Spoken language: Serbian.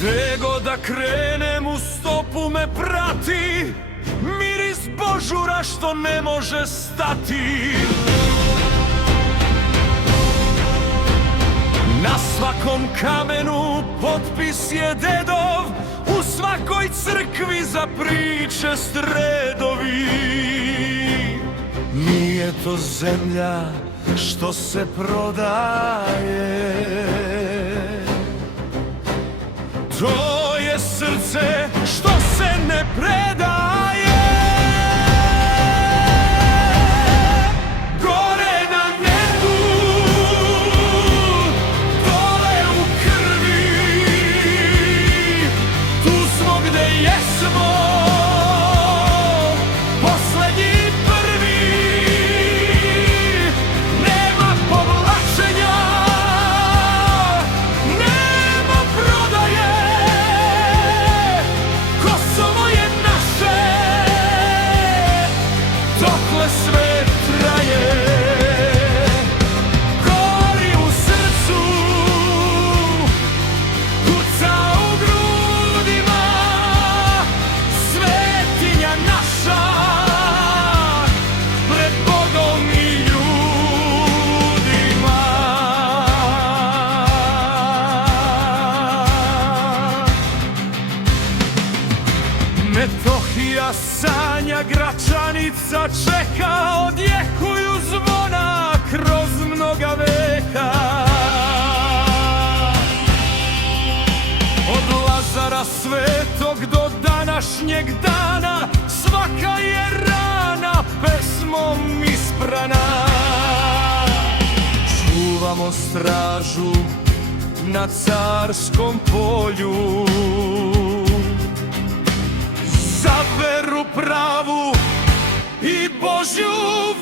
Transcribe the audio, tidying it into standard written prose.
Gde god da krenem u stopu me prati miris božura što ne može stati. Na svakom kamenu potpis je dedov, u svakoj crkvi za priče stredovi. Nije to zemlja što se prodaje, to je srce što se ne predaje. Gore na nebu, dole u krvi, tu smo gde jesmo, poslednji prvi. Nema povlačenja, nema prodaje. Kosovo je naše, dokle sve traje. Gori u srcu, kuca u grudima, svetinja naša, pred Bogom i ljudima. Metohija sanja, Gračanica čeka, odjekuju zvona kroz mnoga veka. Od Lazara Svetog do današnjeg dana, svaka je rana pesmom isprana. Čuvamo stražu na Carskom polju, za veru pravu i Božju